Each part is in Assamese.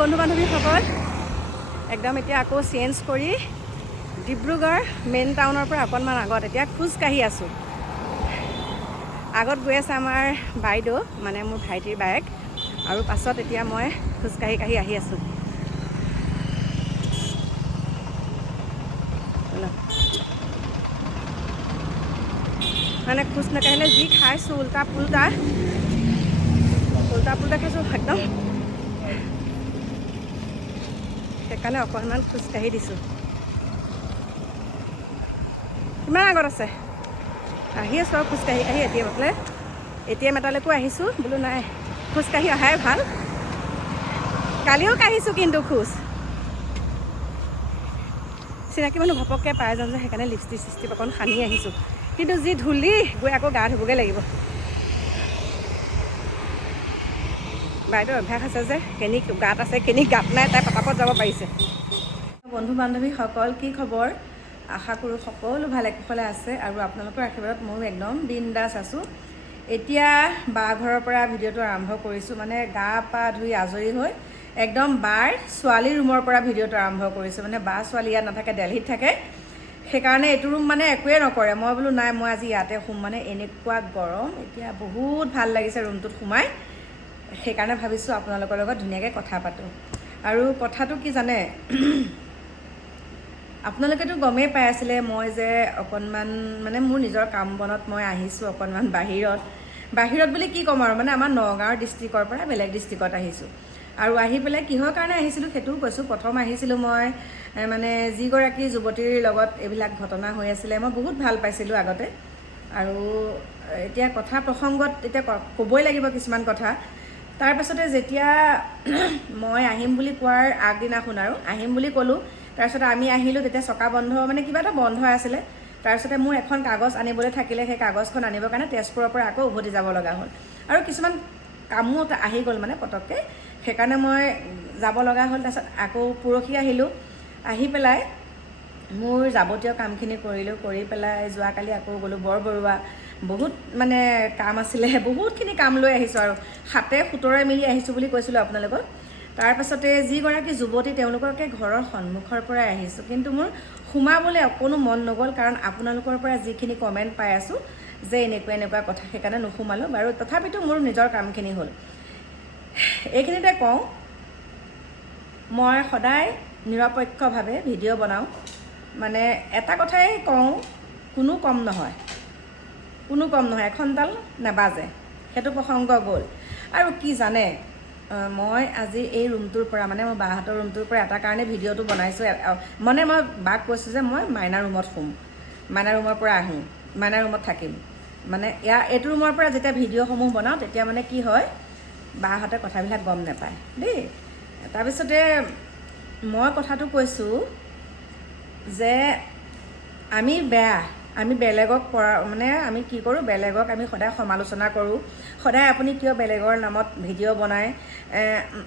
বন্ধু বান্ধৱীসকল একদম এতিয়া আকৌ চেঞ্জ কৰি ডিব্ৰুগড় মেইন টাউনৰ পৰা অকণমান আগত এতিয়া খোজকাঢ়ি আছোঁ। আগত গৈ আছে আমাৰ বাইদেউ, মানে মোৰ ভাইটিৰ বায়েক, আৰু পাছত এতিয়া মই খোজকাঢ়ি আহি আছোঁ। মানে খোজ নাকাঢ়িলে যি খাইছোঁ উল্টা পুল্টা খাইছোঁ একদম, সেইকাৰণে অকণমান খোজকাঢ়ি দিছোঁ। কিমান আগত আছে আহি আছোঁ আৰু খোজকাঢ়ি এটিএম এটালৈকো আহিছোঁ। বোলো নাই, খোজকাঢ়ি অহাই ভাল। কালিও কাঢ়িছোঁ কিন্তু খোজ, চিনাকি মানুহ ঘপককৈ পাই যাওঁ যে সেইকাৰণে লিপষ্টিক অকণ সানি আহিছোঁ। কিন্তু যি ধূলি, গৈ আকৌ গা ধুবগৈ লাগিব। বাইদেউ অভ্যাস আছে যে, কেনি গাত আছে কেনি গাত নাই, তাই পটাপট যাব পাৰিছে। বন্ধু বান্ধৱীসকল কি খবৰ? আশা কৰোঁ সকলো ভালে কুশলে আছে আৰু আপোনালোকৰ আশীৰ্বাদত ময়ো একদম বিন্দাছ আছোঁ। এতিয়া বা ঘৰৰ পৰা ভিডিঅ'টো আৰম্ভ কৰিছোঁ, মানে গা পা ধুই আজৰি হৈ একদম বাৰ ছোৱালী ৰুমৰ পৰা ভিডিঅ'টো আৰম্ভ কৰিছোঁ। মানে বা ছোৱালী ইয়াত নাথাকে, দিল্লীত থাকে, সেইকাৰণে এইটো ৰুম মানে একোৱে নকৰে। মই বোলো নাই, মই আজি ইয়াতে শুম। মানে এনেকুৱা গৰম, এতিয়া বহুত ভাল লাগিছে ৰুমটোত সোমাই, সেইকাৰণে ভাবিছোঁ আপোনালোকৰ লগত ধুনীয়াকৈ কথা পাতোঁ। আৰু কথাটো কি জানে, আপোনালোকেতো গমেই পাই আছিলে মই যে অকণমান মানে মোৰ নিজৰ কাম বনত মই আহিছোঁ অকণমান বাহিৰত বুলি কি ক'ম আৰু, মানে আমাৰ নগাঁও ডিষ্ট্ৰিক্টৰ পৰা বেলেগ ডিষ্ট্ৰিক্টত আহিছোঁ। আৰু আহি পেলাই কিহৰ কাৰণে আহিছিলোঁ সেইটোও কৈছোঁ। প্ৰথম আহিছিলোঁ মই মানে যিগৰাকী যুৱতীৰ লগত এইবিলাক ঘটনা হৈ আছিলে, মই বহুত ভাল পাইছিলোঁ আগতে। আৰু এতিয়া কথা প্ৰসংগত এতিয়া ক'বই লাগিব কিছুমান কথা। তাৰপাছতে যেতিয়া মই আহিম বুলি কোৱাৰ আগদিনাখন আৰু আহিম বুলি ক'লোঁ, তাৰপিছতে আমি আহিলোঁ। তেতিয়া চকা বন্ধ, মানে কিবা এটা বন্ধ আছিলে। তাৰপিছতে মোৰ এখন কাগজ আনিবলৈ থাকিলে, সেই কাগজখন আনিবৰ কাৰণে তেজপুৰৰ পৰা আকৌ উভতি যাব লগা হ'ল। আৰু কিছুমান কামো আহি গ'ল মানে পটককৈ, সেইকাৰণে মই যাব লগা হ'ল। তাৰপিছত আকৌ পৰহি আহিলোঁ, আহি পেলাই মোৰ যাৱতীয় কামখিনি কৰিলোঁ। কৰি পেলাই যোৱাকালি আকৌ গ'লোঁ বৰবৰুৱা। বহুত মানে কাম আছিলে, বহুতখিনি কাম লৈ আহিছোঁ আৰু 7-17 মিলি আহিছোঁ বুলি কৈছিলোঁ আপোনালোকক। তাৰপাছতে যিগৰাকী যুৱতী, তেওঁলোককে ঘৰৰ সন্মুখৰ পৰাই আহিছোঁ, কিন্তু মোৰ সোমাবলৈ অকণো মন নগ'ল। কাৰণ আপোনালোকৰ পৰা যিখিনি কমেণ্ট পাই আছোঁ যে এনেকুৱা কথা, সেইকাৰণে নোসোমালোঁ বাৰু। তথাপিতো মোৰ নিজৰ কামখিনি হ'ল। এইখিনিতে কওঁ, মই সদায় নিৰপেক্ষভাৱে ভিডিঅ' বনাওঁ। মানে এটা কথাই কওঁ, কোনো কম নহয়, এখনডাল নাবাজে, সেইটো প্ৰসংগ গ'ল। আৰু কি জানে, মই আজি এই ৰুমটোৰ পৰা, মানে মই বাহঁতৰ ৰুমটোৰ পৰা এটা কাৰণে ভিডিঅ'টো বনাইছোঁ। মানে মই বাক কৈছোঁ যে মই মাইনা ৰুমত শুম, মাইনা ৰুমৰ পৰা আহোঁ, মাইনা ৰুমত থাকিম। মানে এইটো ৰুমৰ পৰা যেতিয়া ভিডিঅ'সমূহ বনাওঁ, তেতিয়া মানে কি হয়, বাহঁতে কথাবিলাক গম নাপায় দেই। তাৰপিছতে মই কথাটো কৈছোঁ যে আমি বেলেগক পৰা, মানে আমি কি কৰোঁ, বেলেগক আমি সদায় সমালোচনা কৰোঁ। সদায় আপুনি কিয় বেলেগৰ নামত ভিডিঅ' বনায়,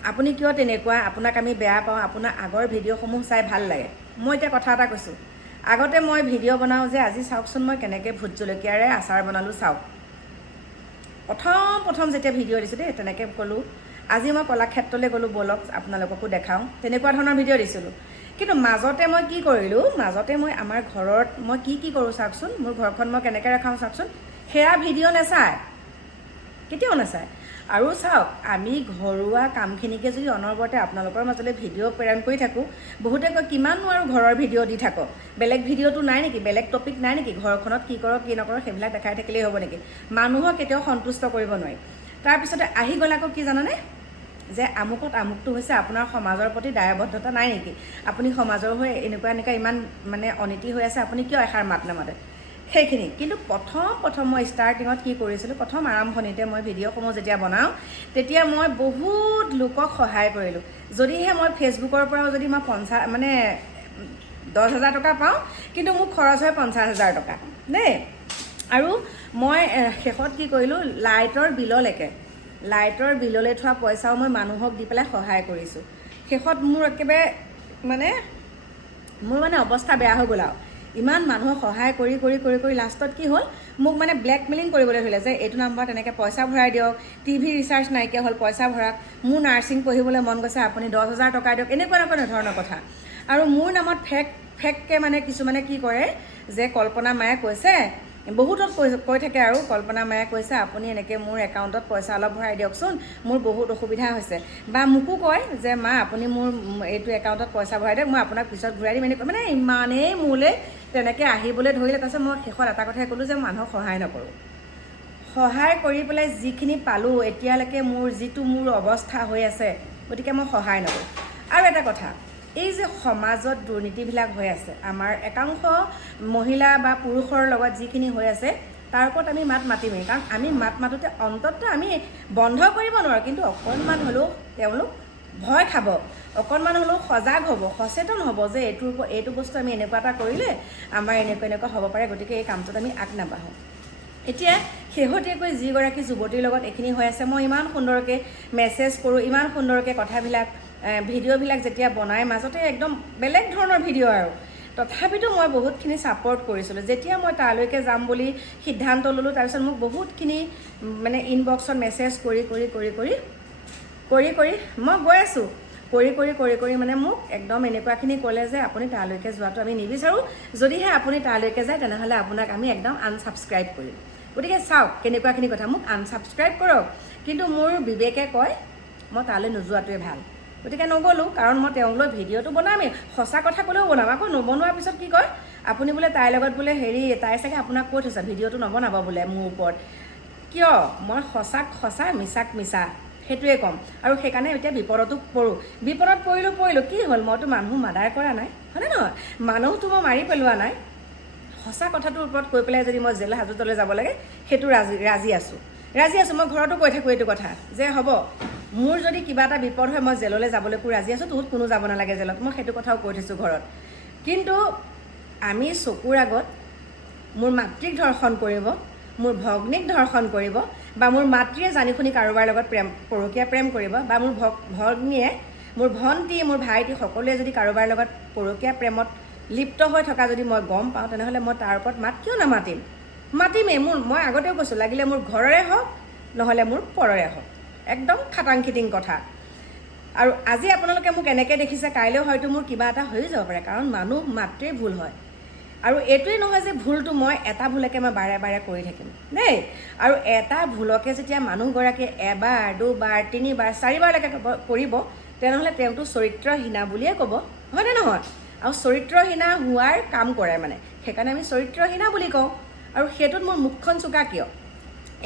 আপুনি কিয় তেনেকুৱা, আপোনাক আমি বেয়া পাওঁ, আপোনাৰ আগৰ ভিডিঅ'সমূহ চাই ভাল লাগে। মই এতিয়া কথা এটা কৈছোঁ, আগতে মই ভিডিঅ' বনাওঁ যে আজি চাওকচোন মই কেনেকৈ ভোট জলকীয়াৰে আচাৰ বনালোঁ চাওক। প্ৰথম যেতিয়া ভিডিঅ' দিছোঁ দেই, তেনেকৈ ক'লোঁ। আজি মই কলাক্ষেত্ৰলৈ গ'লোঁ, ব'লক আপোনালোককো দেখাওঁ, তেনেকুৱা ধৰণৰ ভিডিঅ' দিছিলোঁ। কিন্তু মাজতে মই কি কৰিলোঁ, মই আমাৰ ঘৰত মই কি কৰোঁ চাওকচোন, মোৰ ঘৰখন মই কেনেকৈ ৰাখাওঁ চাওকচোন, সেয়া ভিডিঅ' নাচায়, কেতিয়াও নাচায়। আৰু চাওক, আমি ঘৰুৱা কামখিনিকে যদি অনবৰতে আপোনালোকৰ মাজলৈ ভিডিঅ' প্ৰেৰণ কৰি থাকোঁ, বহুতে কয় কিমাননো আৰু ঘৰৰ ভিডিঅ' দি থাকক, বেলেগ ভিডিঅ'টো নাই নেকি, বেলেগ টপিক নাই নেকি, ঘৰখনত কি কৰক কি নকৰক সেইবিলাক দেখাই থাকিলেই হ'ব নেকি। মানুহক কেতিয়াও সন্তুষ্ট কৰিব নোৱাৰি। তাৰপিছতে আহি গ'ল আকৌ কি জানানে, যে আমুকটো হৈছে আপোনাৰ সমাজৰ প্ৰতি দায়বদ্ধতা নাই নেকি, আপুনি সমাজৰ হৈ এনেকুৱা ইমান মানে অনীতি হৈ আছে, আপুনি কিয় এষাৰ মাত নামাতে, সেইখিনি। কিন্তু প্ৰথম মই ষ্টাৰ্টিঙত কি কৰিছিলোঁ, প্ৰথম আৰম্ভণিতে মই ভিডিঅ'সমূহ যেতিয়া বনাওঁ, তেতিয়া মই বহুত লোকক সহায় কৰিলোঁ। যদিহে মই ফেচবুকৰ পৰাও যদি মই 10,000 টকা পাওঁ, কিন্তু মোক খৰচ হয় 50,000 টকা দেই। আৰু মই শেষত কি কৰিলোঁ, লাইটৰ বিললৈ থোৱা পইচাও মই মানুহক দি পেলাই সহায় কৰিছোঁ। শেষত মোৰ একেবাৰে মোৰ অৱস্থা বেয়া হৈ গ'ল আৰু। ইমান মানুহক সহায় কৰি কৰি কৰি কৰি লাষ্টত কি হ'ল মোক মানে ব্লেকমেইলিং কৰিবলৈ ধৰিলে যে এইটো নাম্বাৰত এনেকৈ পইচা ভৰাই দিয়ক, টিভি ৰিচাৰ্জ নাইকিয়া হ'ল পইচা ভৰাওক, মোৰ নাৰ্ছিং পঢ়িবলৈ মন গৈছে আপুনি 10,000 টকা দিয়ক, এনেকুৱা ধৰণৰ কথা। আৰু মোৰ নামত ফেককৈ মানে কিছুমানে কি কৰে যে কল্পনা মায়ে কৈছে, বহুতত কৈ থাকে আৰু কল্পনা মায়ে কৈছে আপুনি এনেকৈ মোৰ একাউণ্টত পইচা অলপ ভৰাই দিয়কচোন, মোৰ বহুত অসুবিধা হৈছে। বা মোকো কয় যে মা আপুনি মোৰ এইটো একাউণ্টত পইচা ভৰাই দিয়ক, মই আপোনাক পিছত ঘূৰাই দিম। এনেকৈ মানে ইমানেই মোলৈ তেনেকৈ আহিবলৈ ধৰিলে। তাৰপিছত মই শেষত এটা কথাই ক'লোঁ যে মানুহক সহায় নকৰোঁ। সহায় কৰি পেলাই যিখিনি পালোঁ এতিয়ালৈকে মোৰ যিটো মোৰ অৱস্থা হৈ আছে, গতিকে মই সহায় নকৰোঁ। আৰু এটা কথা, এই যে সমাজত দুৰ্নীতিবিলাক হৈ আছে, আমাৰ একাংশ মহিলা বা পুৰুষৰ লগত যিখিনি হৈ আছে তাৰ ওপৰত আমি মাত মাতিমেই। কাৰণ আমি মাত মাতোঁতে অন্ততঃ আমি বন্ধ কৰিব নোৱাৰোঁ, কিন্তু অকণমান হ'লেও তেওঁলোক ভয় খাব, অকণমান হ'লেও সজাগ হ'ব, সচেতন হ'ব যে এইটো বস্তু আমি এনেকুৱা এটা কৰিলে আমাৰ এনেকুৱা হ'ব পাৰে, গতিকে এই কামটোত আমি আগ নাবাঢ়োঁ। এতিয়া শেহতীয়াকৈ যিগৰাকী যুৱতীৰ লগত এইখিনি হৈ আছে, মই ইমান সুন্দৰকৈ মেছেজ কৰোঁ, ইমান সুন্দৰকৈ কথাবিলাক ভিডিঅ'বিলাক যেতিয়া বনাই, মাজতে একদম বেলেগ ধৰণৰ ভিডিঅ' আৰু তথাপিতো মই বহুতখিনি ছাপৰ্ট কৰিছিলোঁ। যেতিয়া মই তালৈকে যাম বুলি সিদ্ধান্ত ল'লোঁ, তাৰপিছত মোক বহুতখিনি মানে ইনবক্সত মেছেজ কৰি মই গৈ আছোঁ, কৰি মানে মোক একদম এনেকুৱাখিনি ক'লে যে আপুনি তালৈকে যোৱাটো আমি নিবিচাৰোঁ, যদিহে আপুনি তালৈকে যায় তেনেহ'লে আপোনাক আমি একদম আনছাবস্ক্ৰাইব কৰিম। গতিকে চাওক কেনেকুৱাখিনি কথা, মোক আনছাবস্ক্ৰাইব কৰক, কিন্তু মোৰ বিবেকে কয় মই তালৈ নোযোৱাটোৱে ভাল। গতিকে নগ'লোঁ, কাৰণ মই তেওঁলৈ ভিডিঅ'টো বনামেই, সঁচা কথা ক'লেও বনাম। আকৌ নবনোৱাৰ পিছত কি কয়, আপুনি বোলে তাইৰ লগত বোলে তাই চাগে আপোনাক কৈ থৈছে ভিডিঅ'টো নবনাব বোলে মোৰ ওপৰত। কিয়? মই সঁচাক সঁচা, মিছাক মিছা সেইটোৱে ক'ম। আৰু সেইকাৰণে এতিয়া বিপদত পৰিলোঁ। কি হ'ল, মইতো মানুহ মাৰ্ডাৰ কৰা নাই, হয়নে নহয়? মানুহটো মই মাৰি পেলোৱা নাই। সঁচা কথাটোৰ ওপৰত কৈ পেলাই যদি মই জেল হাজতলৈ যাব লাগে, সেইটো ৰাজি আছোঁ। মই ঘৰতো কৈ থাকোঁ এইটো কথা যে হ'ব, মোৰ যদি কিবা এটা বিপদ হয় মই জেললৈ যাবলৈকো ৰাজি আছোঁ, তোত কোনো যাব নালাগে জেলত, মই সেইটো কথাও কৈ থৈছোঁ ঘৰত। কিন্তু আমি চকুৰ আগত মোৰ মাতৃক ধৰ্ষণ কৰিব, মোৰ ভগ্নীক ধৰ্ষণ কৰিব, বা মোৰ মাতৃয়ে জানি শুনি কাৰোবাৰ লগত পৰকীয়া প্ৰেম কৰিব, বা মোৰ ভগ্নীয়ে, মোৰ ভণ্টি, মোৰ ভাইটি সকলোৱে যদি কাৰোবাৰ লগত পৰকীয়া প্ৰেমত লিপ্ত হৈ থকা যদি মই গম পাওঁ, তেনেহ'লে মই তাৰ ওপৰত মাত কিয় নামাতিম? মাতিমেই। মই আগতেও কৈছোঁ, লাগিলে মোৰ ঘৰৰে হওক নহ'লে মোৰ পৰৰে হওক, একদম খাটাং কথা। আৰু আজি আপোনালোকে মোক এনেকৈ দেখিছে, কাইলৈও হয়তো মোৰ কিবা এটা হৈ যাব পাৰে, কাৰণ মানুহ মাত্ৰেই ভুল হয়। আৰু এইটোৱেই নহয় যে ভুলটো এটা ভুলকে মই বাৰে বাৰে কৰি থাকিম দেই। আৰু এটা ভুলকে যেতিয়া মানুহগৰাকীয়ে এবাৰ, দুবাৰ, তিনিবাৰ, চাৰিবাৰলৈকে কৰিব, তেনেহ'লে তেওঁটো চৰিত্ৰহীনা বুলিয়ে ক'ব, হয়নে নহয়? আৰু চৰিত্ৰহীনা হোৱাৰ কাম কৰে মানে, সেইকাৰণে আমি চৰিত্ৰহীনা বুলি কওঁ। আৰু সেইটোত মোৰ মুখখন চোকা কিয়?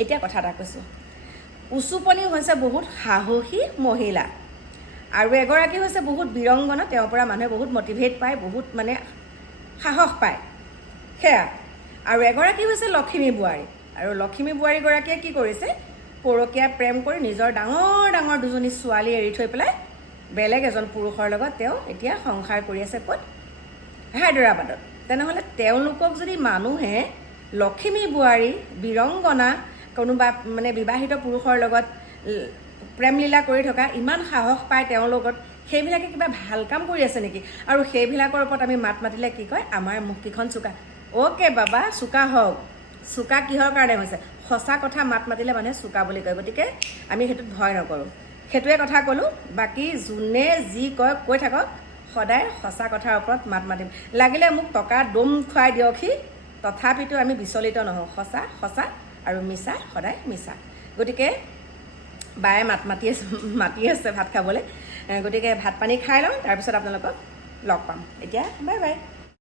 এতিয়া কথা এটা কৈছোঁ, উচুপনি হৈছে বহুত সাহসী মহিলা, আৰু এগৰাকী হৈছে বহুত বীৰংগনা, তেওঁৰ পৰা মানুহে বহুত মটিভেট পায়, বহুত মানে সাহস পায়, সেয়া। আৰু এগৰাকী হৈছে লখিমী বোৱাৰী, আৰু লখিমী বোৱাৰীগৰাকীয়ে কি কৰিছে, পৰকীয়া প্ৰেম কৰি নিজৰ ডাঙৰ দুজনী ছোৱালী এৰি থৈ পেলাই বেলেগ এজন পুৰুষৰ লগত তেওঁ এতিয়া সংসাৰ কৰি আছে। ক'ত? হায়দৰাবাদত। তেনেহ'লে তেওঁলোকক যদি মানুহে লখিমী বোৱাৰী, বীৰংগনা, কোনোবা মানে বিবাহিত পুৰুষৰ লগত প্ৰেমলীলা কৰি থকা ইমান সাহস পায় তেওঁৰ লগত, সেইবিলাকে কিবা ভাল কাম কৰি আছে নেকি? আৰু সেইবিলাকৰ ওপৰত আমি মাত মাতিলে কি কয়, আমাৰ মুখকেইখন চোকা। অ'কে বাবা, চোকা হওক। চোকা কিহৰ কাৰণে হৈছে? সঁচা কথা মাত মাতিলে মানুহে চোকা বুলি কয়, গতিকে আমি সেইটোত ভয় নকৰোঁ। সেইটোৱে কথা ক'লোঁ। বাকী যোনে যি কয় কৈ থাকক, সদায় সঁচা কথাৰ ওপৰত মাত মাতিম। লাগিলে মোক টকা দম খুৱাই দিয়কহি, তথাপিতো আমি বিচলিত নহওঁ। সঁচা আৰু মিছা সদায় মিছা। গতিকে বায়ে মাতি আছে ভাত খাবলৈ, গতিকে ভাত পানী খাই লওঁ, তাৰপিছত আপোনালোকক লগ পাম। এতিয়া বাই বাই।